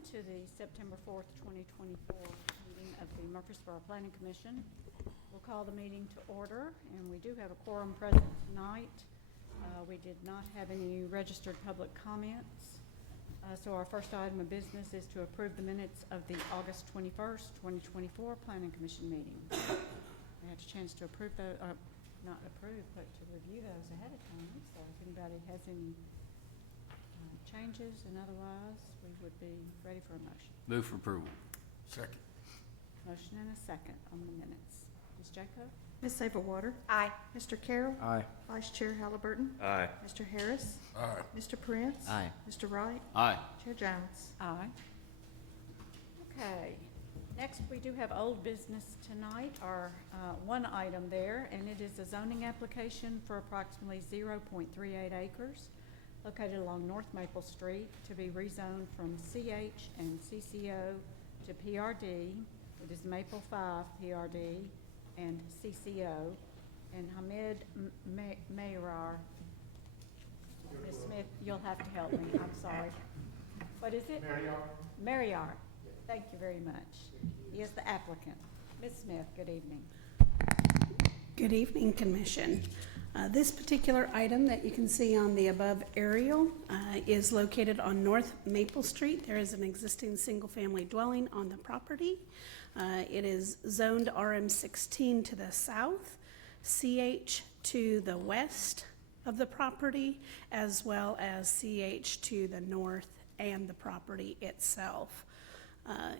everyone to the September 4th, 2024 meeting of the Murfreesboro Planning Commission. We'll call the meeting to order, and we do have a quorum present tonight. We did not have any registered public comments. So our first item of business is to approve the minutes of the August 21st, 2024 Planning Commission meeting. We had a chance to approve those, not approve, but to review those ahead of time. So if anybody has any changes, and otherwise, we would be ready for a motion. Move for approval. Second. Motion and a second on the minutes. Ms. Jacob? Ms. Saberwater? Aye. Mr. Carroll? Aye. Vice Chair Halliburton? Aye. Mr. Harris? Aye. Mr. Prince? Aye. Mr. Wright? Aye. Chair Jones? Aye. Okay. Next, we do have old business tonight, our one item there, and it is a zoning application for approximately 0.38 acres located along North Maple Street to be rezoned from CH and CCO to PRD. It is Maple 5 PRD and CCO. And Hamid Mayrar. Ms. Smith, you'll have to help me. I'm sorry. What is it? Mayrar. Thank you very much. He is the applicant. Ms. Smith, good evening. Good evening, Commission. This particular item that you can see on the above aerial is located on North Maple Street. There is an existing single-family dwelling on the property. It is zoned RM16 to the south, CH to the west of the property, as well as CH to the north and the property itself.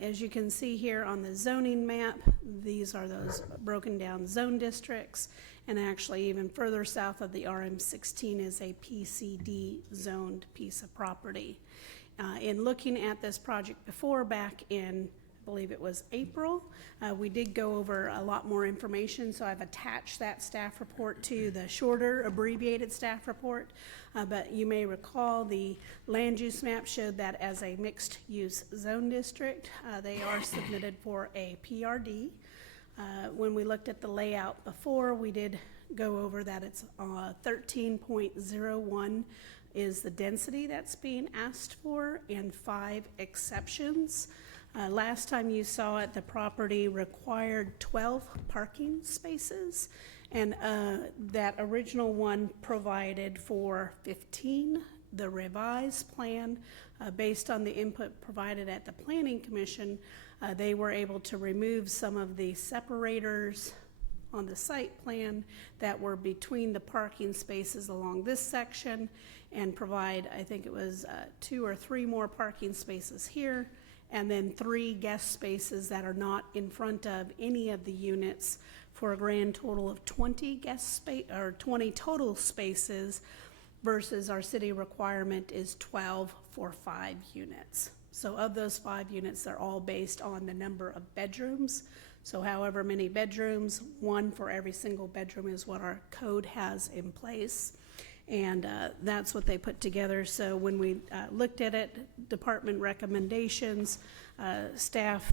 As you can see here on the zoning map, these are those broken down zone districts, and actually even further south of the RM16 is a PCD zoned piece of property. In looking at this project before, back in, I believe it was April, we did go over a lot more information, so I've attached that staff report to the shorter abbreviated staff report. But you may recall the land use map showed that as a mixed use zone district. They are submitted for a PRD. When we looked at the layout before, we did go over that it's 13.01 is the density that's being asked for, and 5 exceptions. Last time you saw it, the property required 12 parking spaces, and that original one provided for 15. The revised plan, based on the input provided at the Planning Commission, they were able to remove some of the separators on the site plan that were between the parking spaces along this section and provide, I think it was 2 or 3 more parking spaces here, and then 3 guest spaces that are not in front of any of the units for a grand total of 20 guest space or 20 total spaces, versus our city requirement is 12 for 5 units. So of those 5 units, they're all based on the number of bedrooms. So however many bedrooms, 1 for every single bedroom is what our code has in place. And that's what they put together. So when we looked at it, department recommendations, staff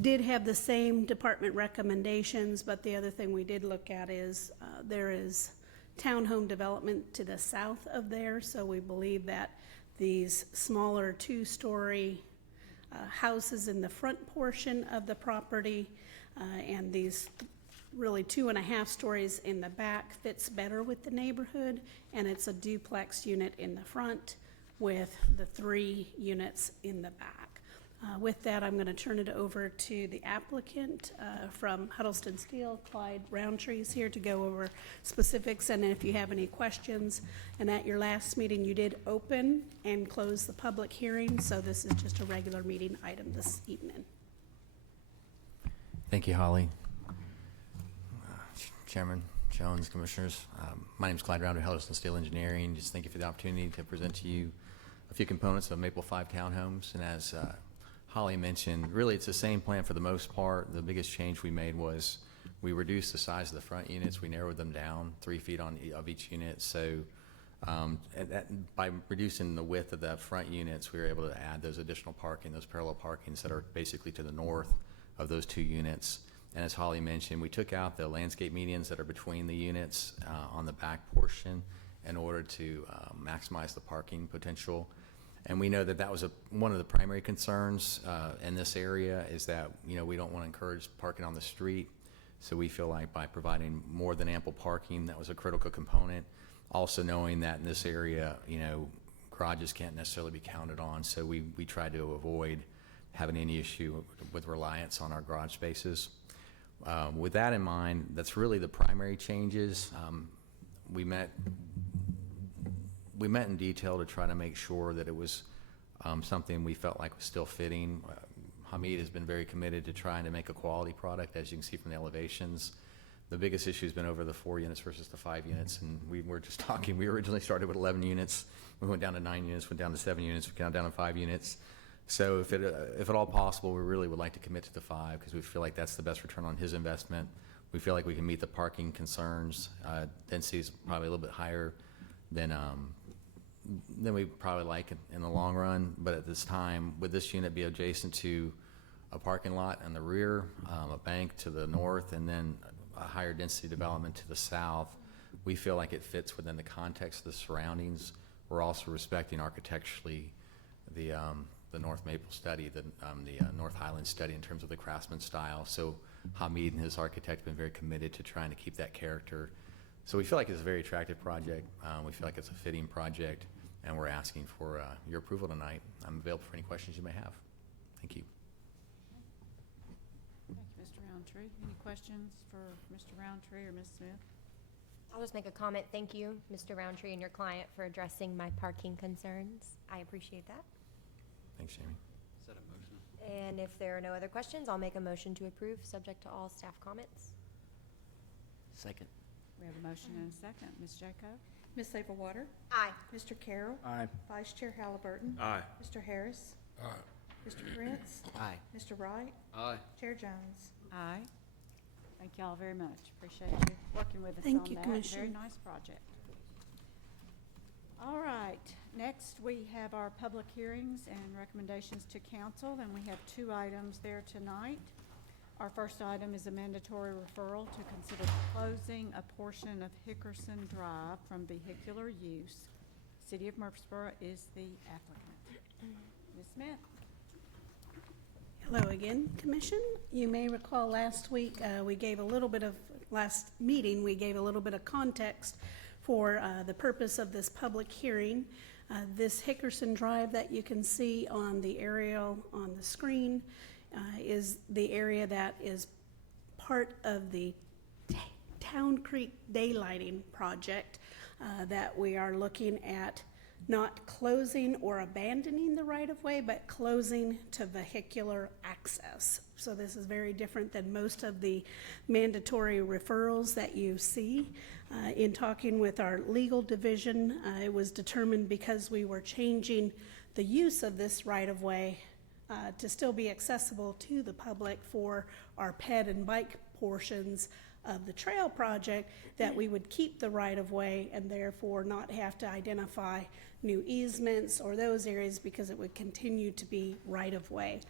did have the same department recommendations, but the other thing we did look at is there is townhome development to the south of there. So we believe that these smaller 2-story houses in the front portion of the property and these really 2.5 stories in the back fits better with the neighborhood, and it's a duplex unit in the front with the 3 units in the back. With that, I'm going to turn it over to the applicant from Huddleston Steel, Clyde Roundtree, is here to go over specifics, and if you have any questions. And at your last meeting, you did open and close the public hearing, so this is just a regular meeting item this evening. Thank you, Holly. Chairman Jones, Commissioners. My name is Clyde Roundtree, Huddleston Steel Engineering. Just thank you for the opportunity to present to you a few components of Maple 5 townhomes. And as Holly mentioned, really it's the same plan for the most part. The biggest change we made was we reduced the size of the front units. We narrowed them down 3 feet of each unit. So by reducing the width of the front units, we were able to add those additional parking, those parallel parkings that are basically to the north of those 2 units. And as Holly mentioned, we took out the landscape medians that are between the units on the back portion in order to maximize the parking potential. And we know that that was one of the primary concerns in this area is that, we don't want to encourage parking on the street. So we feel like by providing more than ample parking, that was a critical component. Also knowing that in this area, garages can't necessarily be counted on. So we try to avoid having any issue with reliance on our garage spaces. With that in mind, that's really the primary changes. We met in detail to try to make sure that it was something we felt like was still fitting. Hamid has been very committed to trying to make a quality product, as you can see from the elevations. The biggest issue has been over the 4 units versus the 5 units, and we were just talking. We originally started with 11 units. We went down to 9 units, went down to 7 units, we got down to 5 units. So if at all possible, we really would like to commit to the 5 because we feel like that's the best return on his investment. We feel like we can meet the parking concerns. Density is probably a little bit higher than we probably like in the long run. But at this time, would this unit be adjacent to a parking lot in the rear, a bank to the north, and then a higher density development to the south? We feel like it fits within the context of the surroundings. We're also respecting architecturally the North Maple study, the North Highland study in terms of the craftsman style. So Hamid and his architect have been very committed to trying to keep that character. So we feel like it's a very attractive project. We feel like it's a fitting project, and we're asking for your approval tonight. I'm available for any questions you may have. Thank you. Thank you, Mr. Roundtree. Any questions for Mr. Roundtree or Ms. Smith? I'll just make a comment. Thank you, Mr. Roundtree and your client, for addressing my parking concerns. I appreciate that. Thanks, Jamie. Is that a motion? And if there are no other questions, I'll make a motion to approve, subject to all staff comments. Second. We have a motion and a second. Ms. Jacob? Ms. Saberwater, Aye. Mr. Carroll, Aye. Vice Chair Halliburton, Aye. Mr. Harris, Mr. Prince, Aye. Mr. Wright, Aye. Chair Jones. Aye. Thank y'all very much. Appreciate you working with us Thank on you, that. Commissioner. Very nice project. All right, next we have our public hearings and recommendations to council, and we have 2 items there tonight. Our first item is a mandatory referral to consider closing a portion of Hickerson Drive from vehicular use. City of Murfreesboro is the applicant. Ms. Smith? Hello again, Commission. You may recall last week, last meeting, we gave a little bit of context for the purpose of this public hearing. This Hickerson Drive that you can see on the aerial on the screen is the area that is part of the Town Creek Daylighting Project that we are looking at not closing or abandoning the right-of-way, but closing to vehicular access. So this is very different than most of the mandatory referrals that you see. In talking with our legal division, it was determined because we were changing the use of this right-of-way to still be accessible to the public for our ped and bike portions of the trail project, that we would keep the right-of-way and therefore not have to identify new easements or those areas, because it would continue to be right-of-way.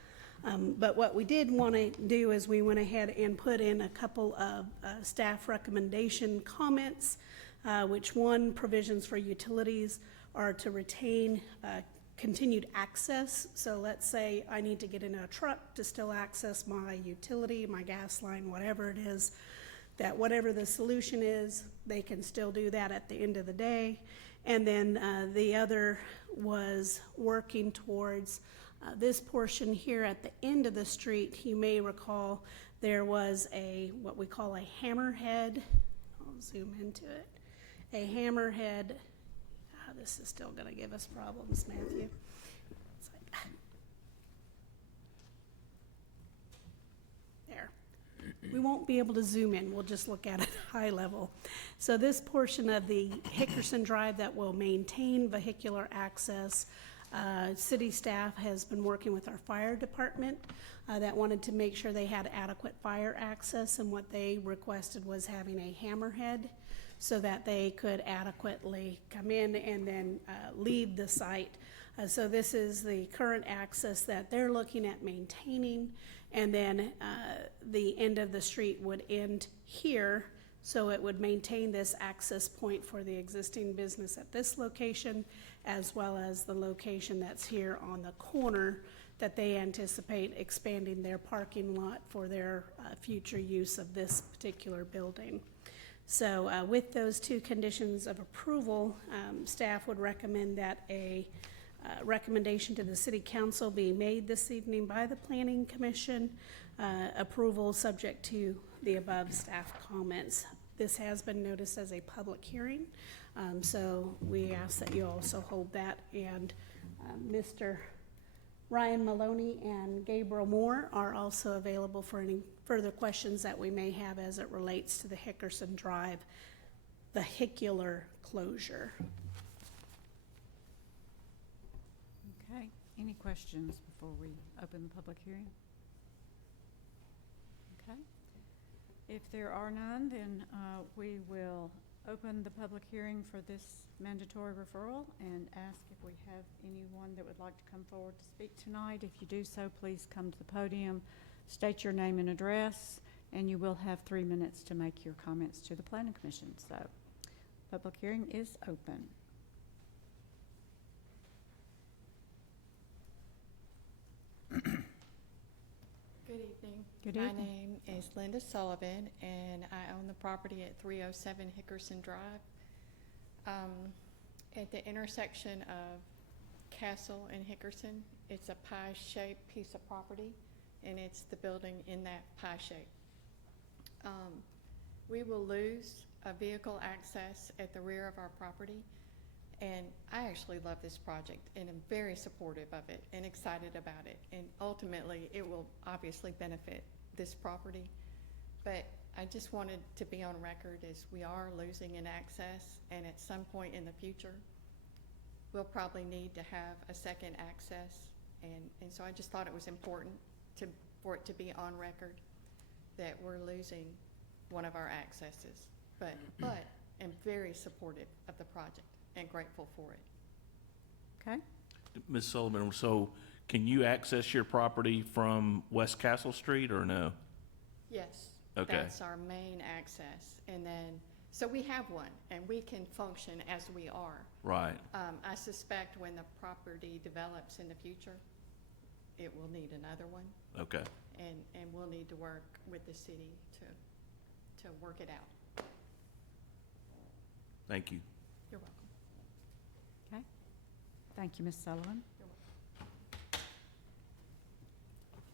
But what we did want to do is we went ahead and put in a couple of staff recommendation comments, which one, provisions for utilities are to retain continued access. So let's say I need to get in a truck to still access my utility, my gas line, whatever it is, that whatever the solution is, they can still do that at the end of the day. And then the other was working towards this portion here at the end of the street. You may recall there was what we call a hammerhead. I'll zoom into it. A hammerhead. This is still going to give us problems, Matthew. It's like, there. We won't be able to zoom in. We'll just look at it high level. So this portion of the Hickerson Drive that will maintain vehicular access, city staff has been working with our fire department that wanted to make sure they had adequate fire access, and what they requested was having a hammerhead so that they could adequately come in and then leave the site. So this is the current access that they're looking at maintaining, and then the end of the street would end here. So it would maintain this access point for the existing business at this location, as well as the location that's here on the corner that they anticipate expanding their parking lot for their future use of this particular building. So with those two conditions of approval, staff would recommend that a recommendation to the city council be made this evening by the planning commission. Approval subject to the above staff comments. This has been noticed as a public hearing, so we ask that you also hold that. And Mr. Ryan Maloney and Gabriel Moore are also available for any further questions that we may have as it relates to the Hickerson Drive vehicular closure. Okay, any questions before we open the public hearing? Okay, if there are none, then we will open the public hearing for this mandatory referral and ask if we have anyone that would like to come forward to speak tonight. If you do so, please come to the podium, state your name and address, and you will have 3 minutes to make your comments to the Planning Commission. So, public hearing is open. Good evening. Good My evening. name is Linda Sullivan, and I own the property at 307 Hickerson Drive. At the intersection of Castle and Hickerson, it's a pie-shaped piece of property, and it's the building in that pie shape. We will lose a vehicle access at the rear of our property, and I actually love this project, and I'm very supportive of it and excited about it. And ultimately, it will obviously benefit this property. But I just wanted to be on record as we are losing an access, and at some point in the future, we'll probably need to have a second access. And so I just thought it was important for it to be on record that we're losing one of our accesses. But I'm very supportive of the project and grateful for it. Okay, Ms. Sullivan, so can you access your property from West Castle Street or no? Yes. Okay. That's our main access. And then, so we have one, and we can function as we are. Right. I suspect when the property develops in the future, it will need another one, Okay. and we'll need to work with the city to work it out. Thank you. You're welcome. okay. Thank you, Ms. Sullivan. You're welcome.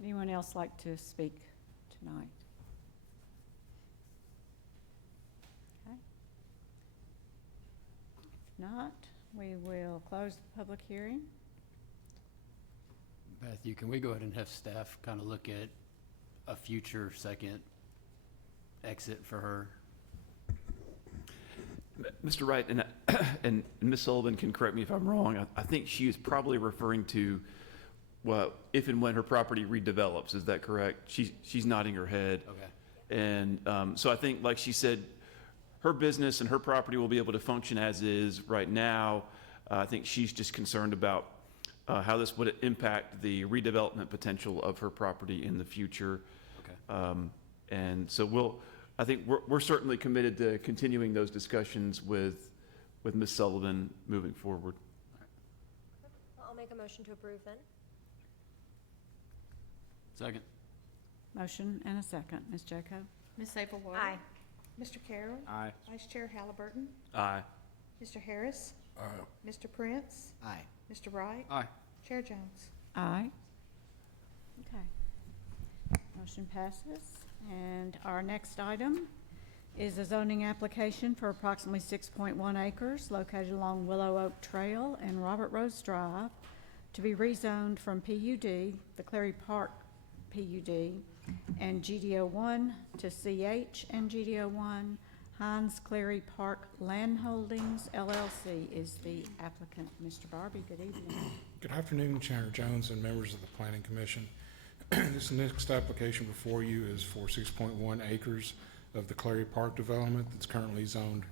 Anyone else like to speak tonight? Okay. If not, we will close the public hearing. Matthew, can we go ahead and have staff kind of look at a future second exit for her? Mr. Wright, and Ms. Sullivan can correct me if I'm wrong, I think she is probably referring to, well, if and when her property redevelops, is that correct? She's nodding her head. Okay. And so I think, like she said, her business and her property will be able to function as is right now. I think she's just concerned about how this would impact the redevelopment potential of her property in the future. Okay. And so I think we're certainly committed to continuing those discussions with Ms. Sullivan moving forward. I'll make a motion to approve then. Second. Motion and a second. Ms. Jaco? Ms. Sablewhite? Aye. Mr. Carroll? Aye. Vice Chair Halliburton? Aye. Mr. Harris? Mr. Prince? Aye. Mr. Wright? Aye. Chair Jones? Aye. Okay. Motion passes. And our next item is a zoning application for approximately 6.1 acres located along Willow Oak Trail and Robert Rose Drive to be rezoned from PUD, the Clary Park PUD, and GDO1 to CH and GDO1. Heinz Clary Park Land Holdings LLC is the applicant. Mr. Barbie, good evening. Good afternoon, Chair Jones and members of the Planning Commission. This next application before you is for 6.1 acres of the Clary Park development that's currently zoned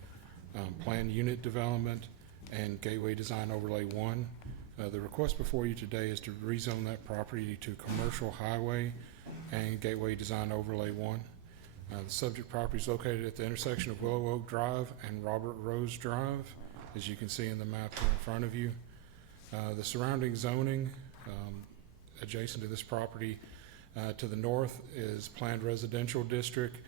planned unit development and Gateway Design Overlay 1. The request before you today is to rezone that property to Commercial Highway and Gateway Design Overlay 1. The subject property is located at the intersection of Willow Oak Drive and Robert Rose Drive, as you can see in the map here in front of you. The surrounding zoning adjacent to this property to the north is planned residential district.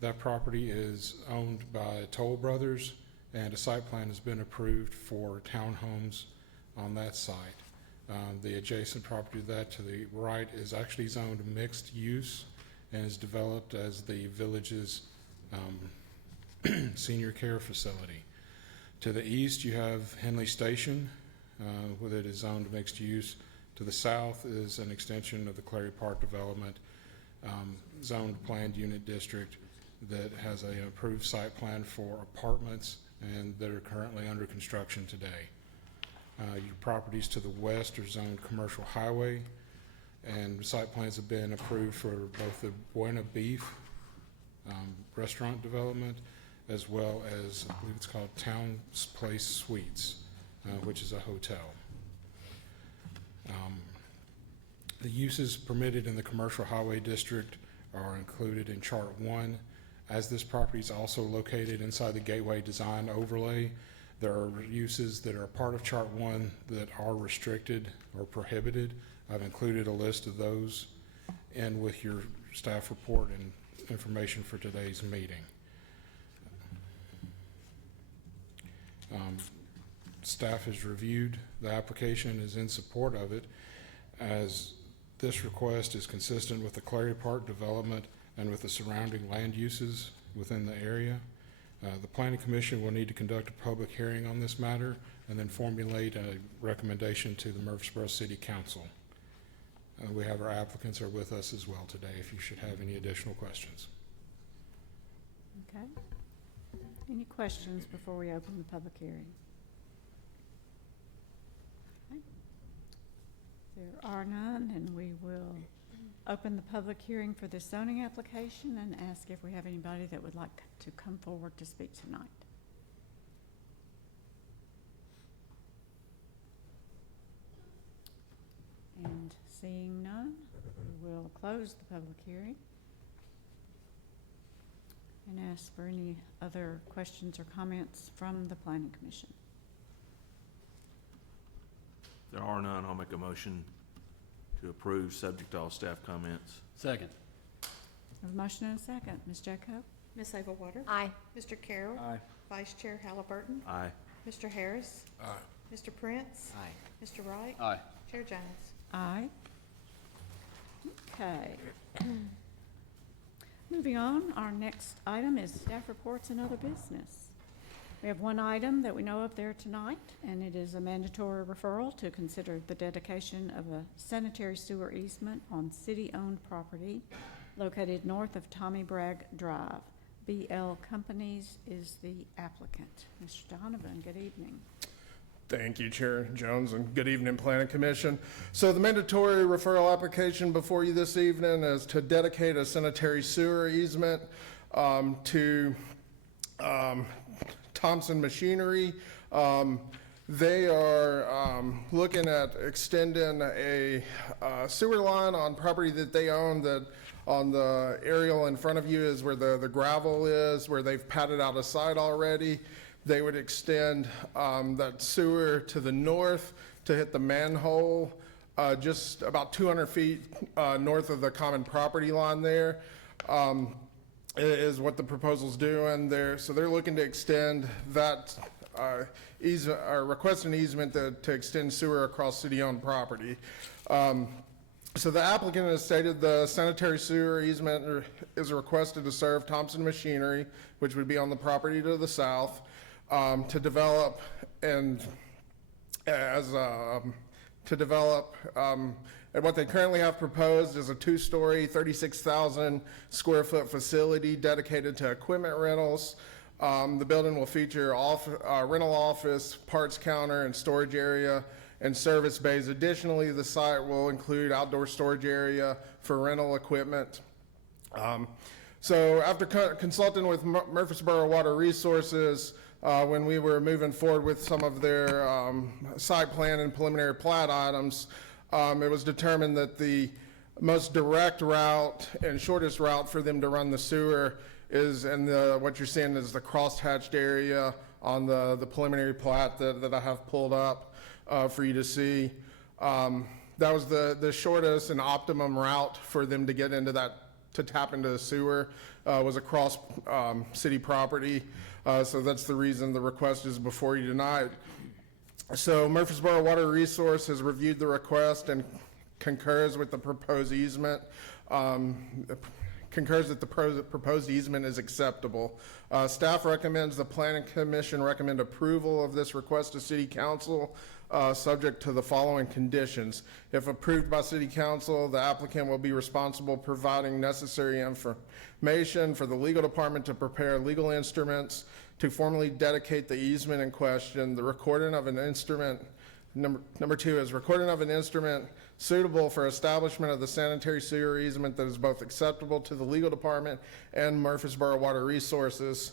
That property is owned by Toll Brothers, and a site plan has been approved for townhomes on that site. The adjacent property to that to the right is actually zoned mixed use and is developed as the village's senior care facility. To the east, you have Henley Station, with it is zoned mixed use. To the south is an extension of the Clary Park development, zoned planned unit district that has an approved site plan for apartments and that are currently under construction today. Your properties to the west are zoned commercial highway, and site plans have been approved for both the Buena Beef restaurant development as well as, I believe it's called Town's Place Suites, which is a hotel. The uses permitted in the commercial highway district are included in Chart 1. As this property is also located inside the Gateway Design Overlay, there are uses that are part of Chart 1 that are restricted or prohibited. I've included a list of those and with your staff report and information for today's meeting. Staff has reviewed the application, is in support of it, as this request is consistent with the Clary Park development and with the surrounding land uses within the area. The Planning Commission will need to conduct a public hearing on this matter and then formulate a recommendation to the Murfreesboro City Council. We have our applicants are with us as well today if you should have any additional questions. Okay. Any questions before we open the public hearing? Okay. There are none, and we will open the public hearing for this zoning application and ask if we have anybody that would like to come forward to speak tonight. And seeing none, we will close the public hearing and ask for any other questions or comments from the Planning Commission. If there are none, I'll make a motion to approve, subject to all staff comments. Second. I have a motion and a second. Ms. Jacob? Ms. Abelwater? Aye. Mr. Carroll? Aye. Vice Chair Halliburton? Aye. Mr. Harris? Aye. Mr. Prince? Aye. Mr. Wright? Aye. Chair Jones? Aye. Okay. Moving on, our next item is staff reports and other business. We have one item that we know of there tonight, and it is a mandatory referral to consider the dedication of a sanitary sewer easement on city-owned property located north of Tommy Bragg Drive. BL Companies is the applicant. Mr. Donovan, good evening. Thank you, Chair Jones, and good evening, Planning Commission. So the mandatory referral application before you this evening is to dedicate a sanitary sewer easement to Thompson Machinery. They are looking at extending a sewer line on property that they own. That on the aerial in front of you is where the gravel is, where they've patted out a site already. They would extend that sewer to the north to hit the manhole just about 200 feet north of the common property line there. Is what the proposal's doing there. So they're looking to extend that easement, or request an easement to extend sewer across city-owned property. So the applicant has stated the sanitary sewer easement is requested to serve Thompson Machinery, which would be on the property to the south, to develop and and what they currently have proposed is a two-story, 36,000 square foot facility dedicated to equipment rentals. The building will feature rental office, parts counter, and storage area, and service bays. Additionally, the site will include outdoor storage area for rental equipment. So after consulting with Murfreesboro Water Resources, when we were moving forward with some of their site plan and preliminary plat items, it was determined that the most direct route and shortest route for them to run the sewer is in what you're seeing is the crosshatched area on the preliminary plat that I have pulled up for you to see. That was the shortest and optimum route for them to get into to tap into the sewer, was across city property. So that's the reason the request is before you tonight. So Murfreesboro Water Resource has reviewed the request and concurs with the proposed easement. Concurs that the proposed easement is acceptable. Staff recommends the Planning Commission recommend approval of this request to City Council, subject to the following conditions. If approved by City Council, the applicant will be responsible providing necessary information for the legal department to prepare legal instruments to formally dedicate the easement in question. The recording of an instrument, number two is recording of an instrument suitable for establishment of the sanitary sewer easement that is both acceptable to the legal department and Murfreesboro Water Resources.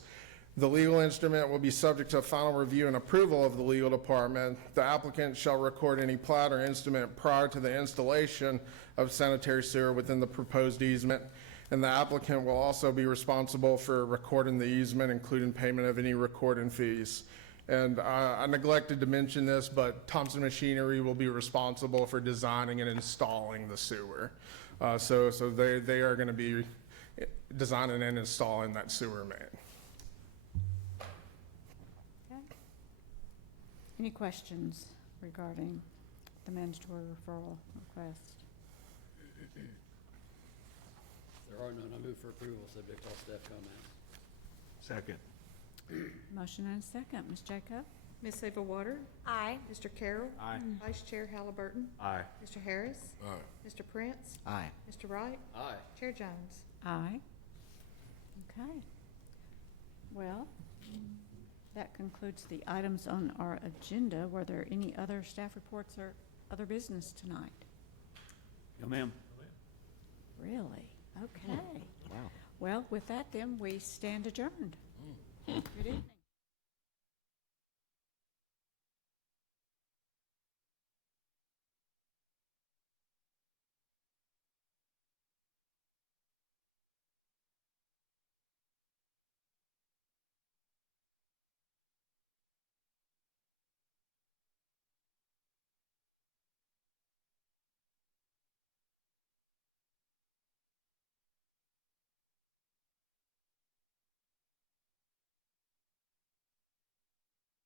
The legal instrument will be subject to final review and approval of the legal department. The applicant shall record any plat or instrument prior to the installation of sanitary sewer within the proposed easement. And the applicant will also be responsible for recording the easement, including payment of any recording fees. And I neglected to mention this, but Thompson Machinery will be responsible for designing and installing the sewer. So they are going to be designing and installing that sewer main. Okay. Any questions regarding the mandatory referral request? There are none. I move for approval, subject to all staff comments. Second. Motion and a second. Ms. Jacob? Ms. Ava Water, Aye. Mr. Carroll, Aye. Vice Chair Halliburton, Aye. Mr. Harris, Mr. Prince, Aye. Mr. Wright, Aye. Chair Jones. Aye. Okay. Well, that concludes the items on our agenda. Were there any other staff reports or other business tonight? No, ma'am. Really? Okay. Wow. Well, with that then, we stand adjourned. Good evening.